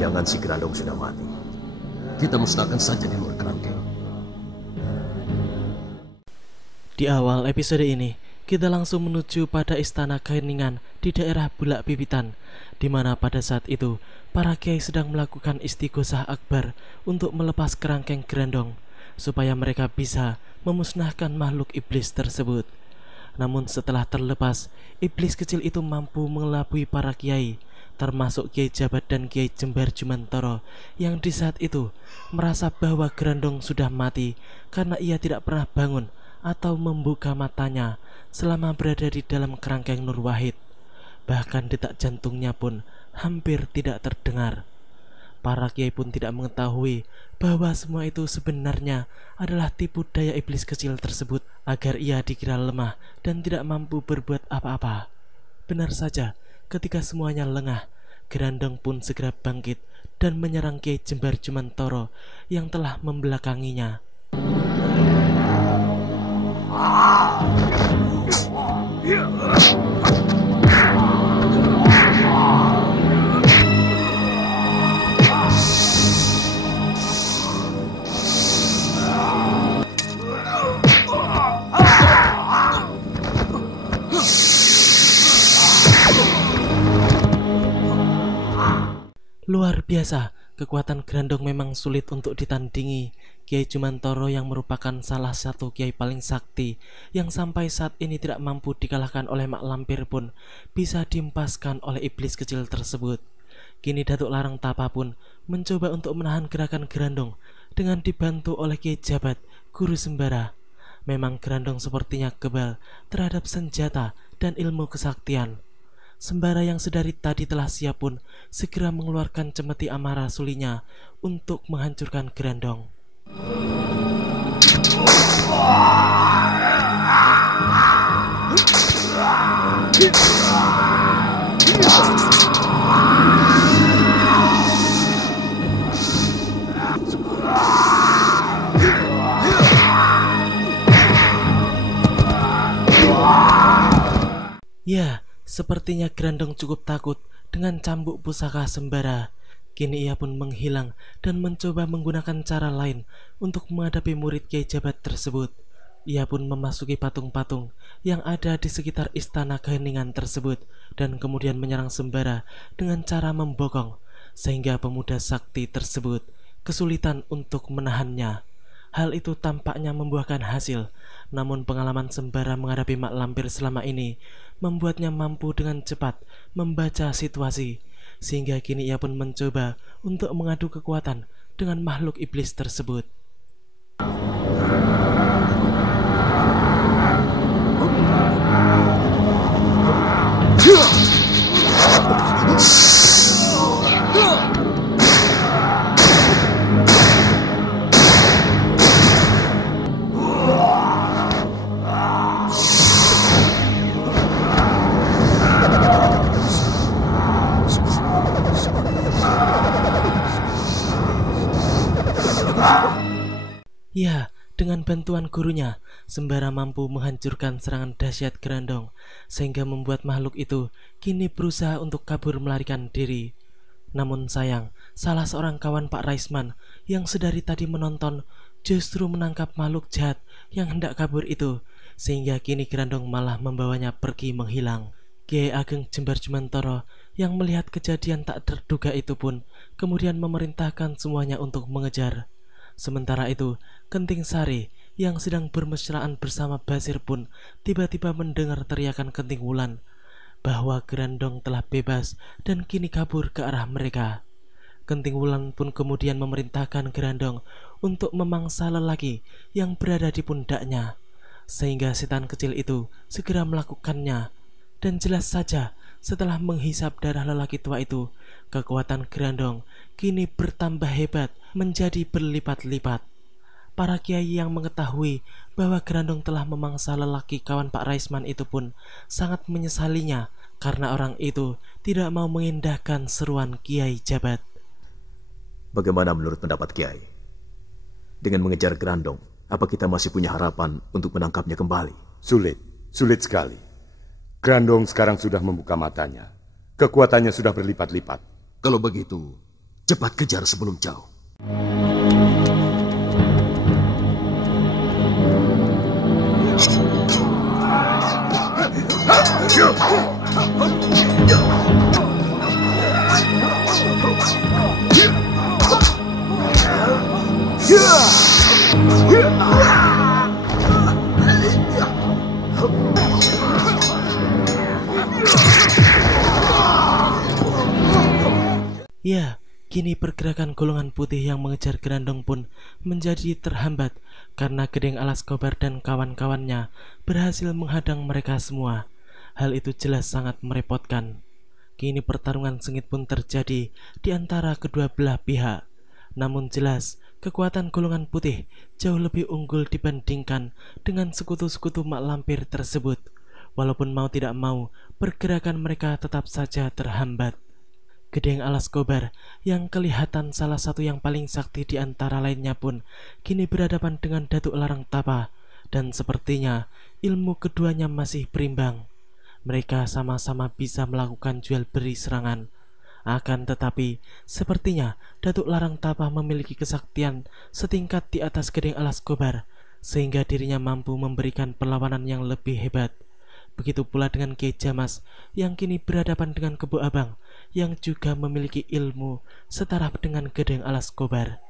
Jangan-jangan si Grandong sudah mati. Kita musnahkan saja di luar kerangkeng. Di awal episode ini, kita langsung menuju pada Istana Keheningan di daerah Bulak Bibitan, di mana pada saat itu para kiai sedang melakukan istighosah akbar untuk melepas kerangkeng Grandong, supaya mereka bisa memusnahkan makhluk iblis tersebut. Namun setelah terlepas, iblis kecil itu mampu mengelabui para kiai, termasuk Kiai Jabat dan Kiai Jembar Jumantoro, yang di saat itu merasa bahwa Grandong sudah mati karena ia tidak pernah bangun atau membuka matanya selama berada di dalam kerangkeng Nur Wahid. Bahkan detak jantungnya pun hampir tidak terdengar. Para kiai pun tidak mengetahui bahwa semua itu sebenarnya adalah tipu daya iblis kecil tersebut agar ia dikira lemah dan tidak mampu berbuat apa-apa. Benar saja, ketika semuanya lengah, Grandong pun segera bangkit dan menyerang Kiai Jembar Jumantoro yang telah membelakanginya. Luar biasa, kekuatan Grandong memang sulit untuk ditandingi. Kiai Jumantoro yang merupakan salah satu kiai paling sakti yang sampai saat ini tidak mampu dikalahkan oleh Mak Lampir pun bisa diempaskan oleh iblis kecil tersebut. Kini Datuk Larang Tapa pun mencoba untuk menahan gerakan Grandong dengan dibantu oleh Kiai Jabat, Guru Sembara. Memang Grandong sepertinya kebal terhadap senjata dan ilmu kesaktian. Sembara yang sedari tadi telah siap pun segera mengeluarkan cemeti amarah sulinya untuk menghancurkan Grandong. Ya, sepertinya Grandong cukup takut dengan cambuk pusaka Sembara. Kini ia pun menghilang dan mencoba menggunakan cara lain untuk menghadapi murid Kiai Jabat tersebut. Ia pun memasuki patung-patung yang ada di sekitar Istana Keheningan tersebut dan kemudian menyerang Sembara dengan cara membokong, sehingga pemuda sakti tersebut kesulitan untuk menahannya. Hal itu tampaknya membuahkan hasil, namun pengalaman Sembara menghadapi Mak Lampir selama ini membuatnya mampu dengan cepat membaca situasi, sehingga kini ia pun mencoba untuk mengadu kekuatan dengan makhluk iblis tersebut. Ya, dengan bantuan gurunya, Sembara mampu menghancurkan serangan dahsyat Grandong, sehingga membuat makhluk itu kini berusaha untuk kabur melarikan diri. Namun sayang, salah seorang kawan Pak Raisman yang sedari tadi menonton justru menangkap makhluk jahat yang hendak kabur itu, sehingga kini Grandong malah membawanya pergi menghilang. Kiai Ageng Jembar Jumantoro yang melihat kejadian tak terduga itu pun kemudian memerintahkan semuanya untuk mengejar. Sementara itu, Kenting Sari yang sedang bermesraan bersama Basir pun tiba-tiba mendengar teriakan Kenting Wulan bahwa Grandong telah bebas dan kini kabur ke arah mereka. Kenting Wulan pun kemudian memerintahkan Grandong untuk memangsa lelaki yang berada di pundaknya, sehingga setan kecil itu segera melakukannya. Dan jelas saja, setelah menghisap darah lelaki tua itu, kekuatan Grandong kini bertambah hebat menjadi berlipat-lipat. Para kiai yang mengetahui bahwa Grandong telah memangsa lelaki kawan Pak Raisman itu pun sangat menyesalinya karena orang itu tidak mau mengindahkan seruan Kiai Jabat. Bagaimana menurut pendapat Kiai? Dengan mengejar Grandong, apa kita masih punya harapan untuk menangkapnya kembali? Sulit sekali. Grandong sekarang sudah membuka matanya. Kekuatannya sudah berlipat-lipat. Kalau begitu, Cepat kejar sebelum jauh. Ya, kini pergerakan golongan putih yang mengejar Grandong pun menjadi terhambat karena Gedeng Alas Kobar dan kawan-kawannya berhasil menghadang mereka semua. Hal itu jelas sangat merepotkan. Kini pertarungan sengit pun terjadi di antara kedua belah pihak. Namun jelas, kekuatan golongan putih jauh lebih unggul dibandingkan dengan sekutu-sekutu mak lampir tersebut. Walaupun mau tidak mau, pergerakan mereka tetap saja terhambat. Gedeng Alas Kobar yang kelihatan salah satu yang paling sakti di antara lainnya pun kini berhadapan dengan Datuk Larang Tapa, dan sepertinya ilmu keduanya masih berimbang. Mereka sama-sama bisa melakukan jual beli serangan. Akan tetapi sepertinya Datuk Larang Tapa memiliki kesaktian setingkat di atas Gedeng Alas Kobar, sehingga dirinya mampu memberikan perlawanan yang lebih hebat. Begitu pula dengan Kiai Jamas yang kini berhadapan dengan Kebo Abang yang juga memiliki ilmu setara dengan Gedeng Alas Kobar.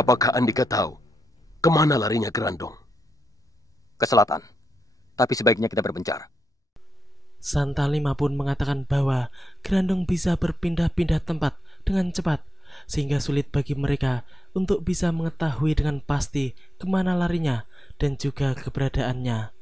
Apakah Andika tahu kemana larinya Grandong? Ke selatan, tapi sebaiknya kita berpencar. Santalima pun mengatakan bahwa Grandong bisa berpindah-pindah tempat dengan cepat, sehingga sulit bagi mereka untuk bisa mengetahui dengan pasti kemana larinya dan juga keberadaannya.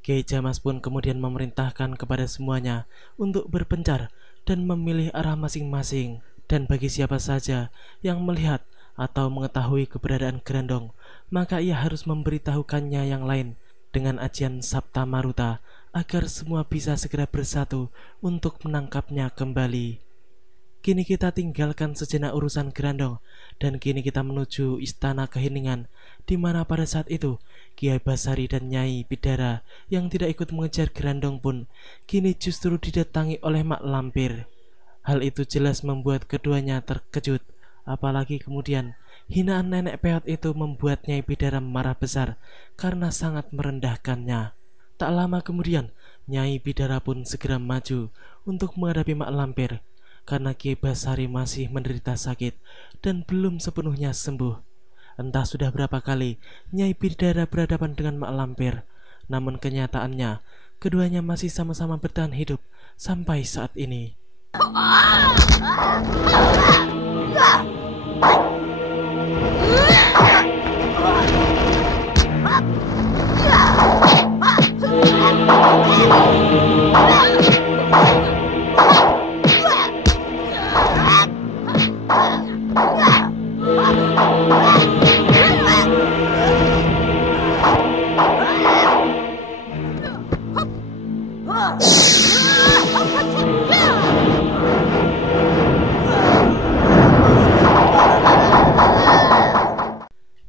Kiai Jamas pun kemudian memerintahkan kepada semuanya untuk berpencar dan memilih arah masing-masing. Dan bagi siapa saja yang melihat atau mengetahui keberadaan Grandong, maka ia harus memberitahukannya yang lain dengan ajian Sabta Maruta agar semua bisa segera bersatu untuk menangkapnya kembali. Kini kita tinggalkan sejenak urusan Grandong dan kini kita menuju Istana Keheningan, di mana pada saat itu Kiai Basari dan Nyai Bidara yang tidak ikut mengejar Grandong pun kini justru didatangi oleh mak lampir. Hal itu jelas membuat keduanya terkejut. Apalagi kemudian hinaan nenek peot itu membuat Nyai Bidara marah besar karena sangat merendahkannya. Tak lama kemudian Nyai Bidara pun segera maju untuk menghadapi mak lampir karena Kiai Basari masih menderita sakit dan belum sepenuhnya sembuh. Entah sudah berapa kali Nyai Bidara berhadapan dengan mak lampir, namun kenyataannya keduanya masih sama-sama bertahan hidup sampai saat ini.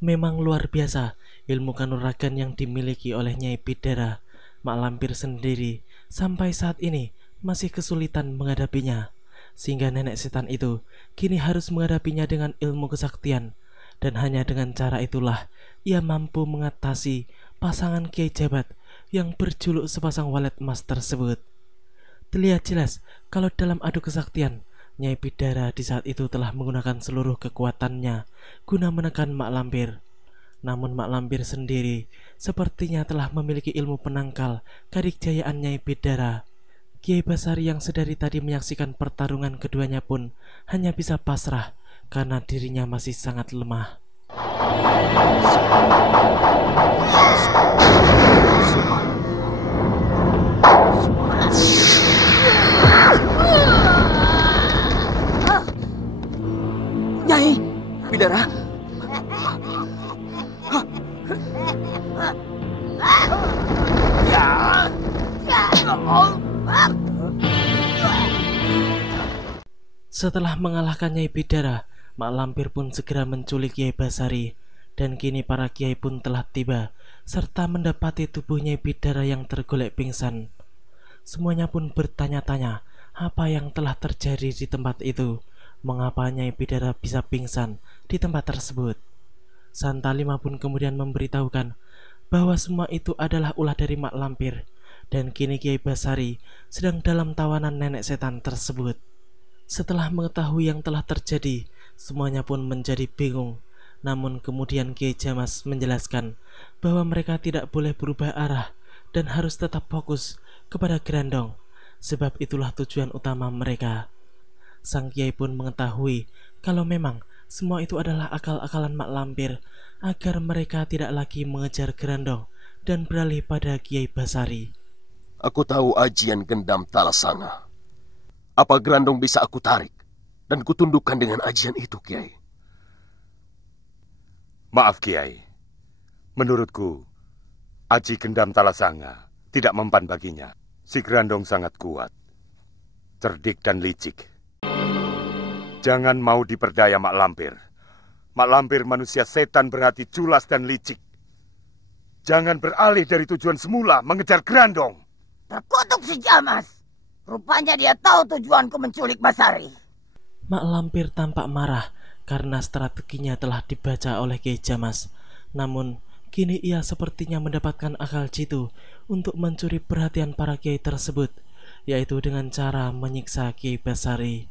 Memang luar biasa ilmu kanuragan yang dimiliki oleh Nyai Bidara. Mak lampir sendiri sampai saat ini masih kesulitan menghadapinya, sehingga nenek setan itu kini harus menghadapinya dengan ilmu kesaktian, dan hanya dengan cara itulah ia mampu mengatasi pasangan Kiai Jabat yang berjuluk sepasang walet emas tersebut. Terlihat jelas kalau dalam adu kesaktian Nyai Bidara di saat itu telah menggunakan seluruh kekuatannya guna menekan mak lampir. Namun mak lampir sendiri sepertinya telah memiliki ilmu penangkal kadikjayaan Nyai Bidara. Kiai Basari yang sedari tadi menyaksikan pertarungan keduanya pun hanya bisa pasrah karena dirinya masih sangat lemah. Nyai, Bidara. Setelah mengalahkan Nyai Bidara, Mak Lampir pun segera menculik Kiai Basari, dan kini para kiai pun telah tiba, serta mendapati tubuh Nyai Bidara yang tergolek pingsan. Semuanya pun bertanya-tanya apa yang telah terjadi di tempat itu, mengapa Nyai Bidara bisa pingsan di tempat tersebut. Santalima pun kemudian memberitahukan bahwa semua itu adalah ulah dari Mak Lampir, dan kini Kiai Basari sedang dalam tawanan nenek setan tersebut. Setelah mengetahui yang telah terjadi, semuanya pun menjadi bingung. Namun kemudian Kiai Jamas menjelaskan bahwa mereka tidak boleh berubah arah dan harus tetap fokus kepada Grandong, sebab itulah tujuan utama mereka. Sang Kiai pun mengetahui kalau memang semua itu adalah akal-akalan Mak Lampir agar mereka tidak lagi mengejar Grandong dan beralih pada Kiai Basari. Aku tahu ajian gendam Talasanga. Apa Grandong bisa aku tarik dan kutundukkan dengan ajian itu, Kiai? Maaf, Kiai. Menurutku, aji gendam Talasanga tidak mempan baginya. Si Grandong sangat kuat, cerdik dan licik. Jangan mau diperdaya Mak Lampir. Mak Lampir manusia setan berhati culas dan licik. Jangan beralih dari tujuan semula mengejar Grandong. Terkutuk si Jamas. Rupanya dia tahu tujuanku menculik Basari. Mak Lampir tampak marah karena strateginya telah dibaca oleh Kiai Jamas. Namun, kini ia sepertinya mendapatkan akal jitu untuk mencuri perhatian para kiai tersebut, yaitu dengan cara menyiksa Kiai Basari.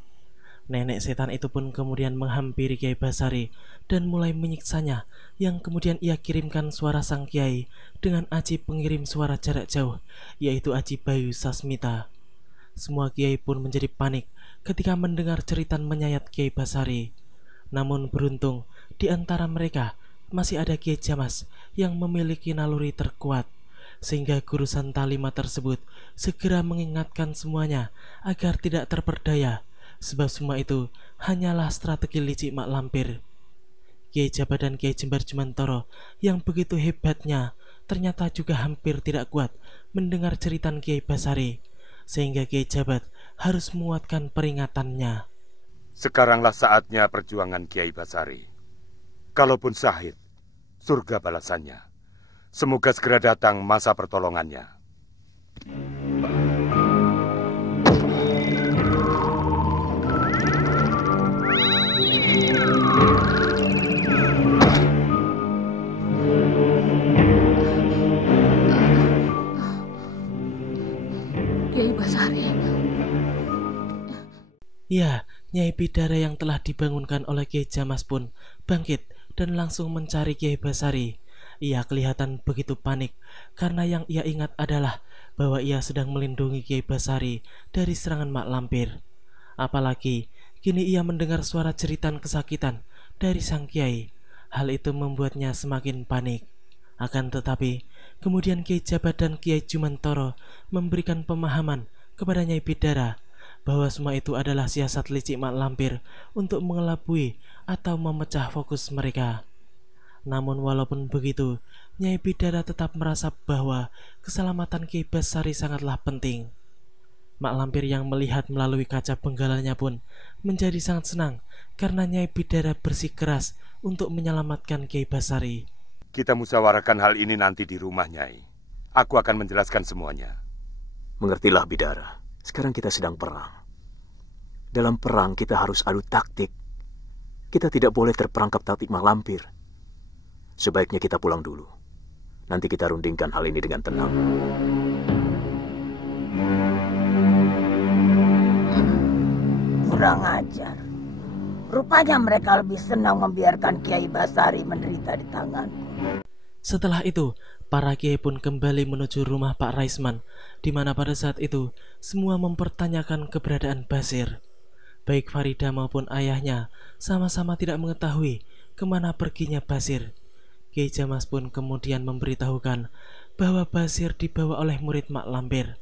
Nenek setan itu pun kemudian menghampiri Kiai Basari dan mulai menyiksanya, yang kemudian ia kirimkan suara sang kiai dengan aji pengirim suara jarak jauh, yaitu Aji Bayu Sasmita. Semua kiai pun menjadi panik ketika mendengar jeritan menyayat Kiai Basari. Namun beruntung, di antara mereka masih ada Kiai Jamas yang memiliki naluri terkuat, sehingga guru Santalima tersebut segera mengingatkan semuanya agar tidak terperdaya, sebab semua itu hanyalah strategi licik Mak Lampir. Kiai Jabat dan Kiai Jembar Jumantoro yang begitu hebatnya ternyata juga hampir tidak kuat mendengar jeritan Kiai Basari, sehingga Kiai Jabat harus menguatkan peringatannya. Sekaranglah saatnya perjuangan Kiai Basari. Kalaupun syahid, surga balasannya. Semoga segera datang masa pertolongannya. Kiai Basari. Ya, Nyai Bidara yang telah dibangunkan oleh Kiai Jamas pun bangkit dan langsung mencari Kiai Basari. Ia kelihatan begitu panik karena yang ia ingat adalah bahwa ia sedang melindungi Kiai Basari dari serangan Mak Lampir. Apalagi kini ia mendengar suara jeritan kesakitan dari sang kiai. Hal itu membuatnya semakin panik. Akan tetapi kemudian Kiai Jabat dan Kiai Jumantoro memberikan pemahaman kepada Nyai Bidara bahwa semua itu adalah siasat licik Mak Lampir untuk mengelabui atau memecah fokus mereka. Namun walaupun begitu, Nyai Bidara tetap merasa bahwa keselamatan Kiai Basari sangatlah penting. Mak Lampir yang melihat melalui kaca penggalannya pun menjadi sangat senang karena Nyai Bidara bersikeras untuk menyelamatkan Kiai Basari. Kita musyawarahkan hal ini nanti di rumah, Nyai. Aku akan menjelaskan semuanya. Mengertilah, Bidara. Sekarang kita sedang perang. Dalam perang kita harus adu taktik. Kita tidak boleh terperangkap taktik Mak Lampir. Sebaiknya kita pulang dulu. Nanti kita rundingkan hal ini dengan tenang. Kurang ajar. Rupanya mereka lebih senang membiarkan Kiai Basari menderita di tanganku. Setelah itu, para kiai pun kembali menuju rumah Pak Raisman, di mana pada saat itu semua mempertanyakan keberadaan Basir. Baik Farida maupun ayahnya sama-sama tidak mengetahui kemana perginya Basir. Kiai Jamas pun kemudian memberitahukan bahwa Basir dibawa oleh murid Mak Lampir.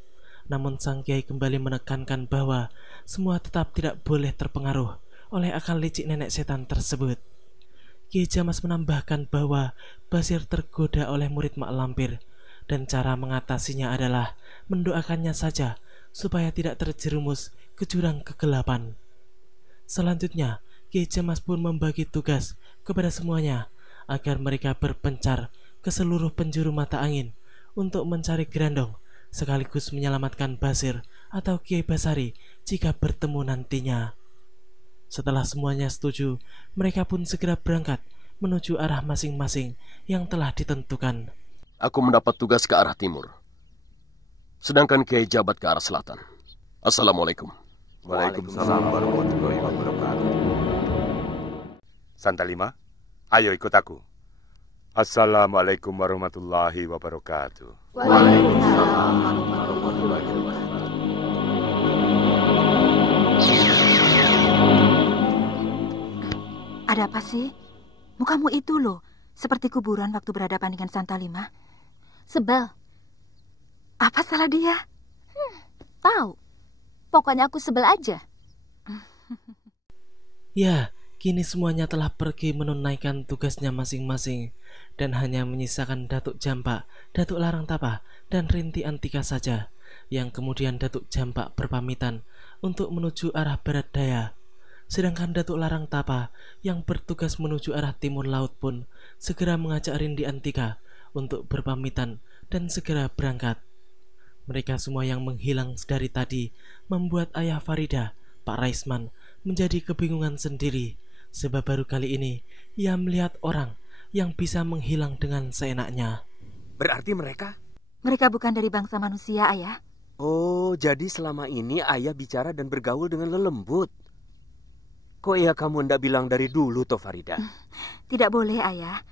Namun sang kiai kembali menekankan bahwa semua tetap tidak boleh terpengaruh oleh akal licik nenek setan tersebut. Kiai Jamas menambahkan bahwa Basir tergoda oleh murid mak lampir, dan cara mengatasinya adalah mendoakannya saja supaya tidak terjerumus ke jurang kegelapan. Selanjutnya, Kiai Jamas pun membagi tugas kepada semuanya agar mereka berpencar ke seluruh penjuru mata angin untuk mencari Grandong, sekaligus menyelamatkan Basir atau Kiai Basari jika bertemu nantinya. Setelah semuanya setuju, mereka pun segera berangkat menuju arah masing-masing yang telah ditentukan. Aku mendapat tugas ke arah timur, sedangkan Kiai Jabat ke arah selatan. Assalamualaikum. Waalaikumsalam warahmatullahi wabarakatuh. Santalima, ayo ikut aku. Assalamualaikum warahmatullahi wabarakatuh. Waalaikumsalam warahmatullahi wabarakatuh. Ada apa sih? Mukamu itu loh, seperti kuburan waktu berhadapan dengan Santalima. Sebel. Apa salah dia? Tahu. Pokoknya aku sebel aja. Ya, kini semuanya telah pergi menunaikan tugasnya masing-masing, dan hanya menyisakan Datuk Jampak, Datuk Larang Tapa, dan Rinti Antika saja, yang kemudian Datuk Jampak berpamitan untuk menuju arah barat daya. Sedangkan Datuk Larang Tapa yang bertugas menuju arah timur laut pun segera mengajak Rinti Antika untuk berpamitan dan segera berangkat. Mereka semua yang menghilang dari tadi membuat ayah Farida, Pak Raisman, menjadi kebingungan sendiri, sebab baru kali ini ia melihat orang yang bisa menghilang dengan seenaknya. Berarti mereka? Mereka bukan dari bangsa manusia, Ayah. Oh, jadi selama ini ayah bicara dan bergaul dengan lelembut. Kok ya kamu ndak bilang dari dulu, toh Farida? Tidak boleh, Ayah.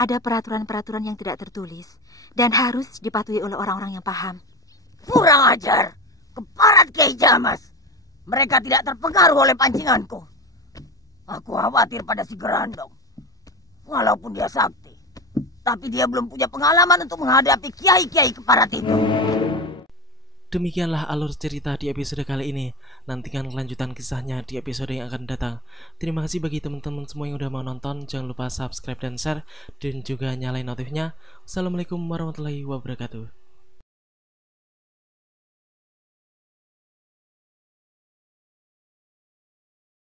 Ada peraturan-peraturan yang tidak tertulis dan harus dipatuhi oleh orang-orang yang paham. Kurang ajar, keparat Kiai Jamas. Mereka tidak terpengaruh oleh pancinganku. Aku khawatir pada si Grandong. Walaupun dia sakti, tapi dia belum punya pengalaman untuk menghadapi kiai-kiai keparat itu. Demikianlah alur cerita di episode kali ini. Nantikan kelanjutan kisahnya di episode yang akan datang. Terima kasih bagi teman-teman semua yang udah mau nonton. Jangan lupa subscribe dan share, dan juga nyalain notifnya. Assalamualaikum warahmatullahi wabarakatuh.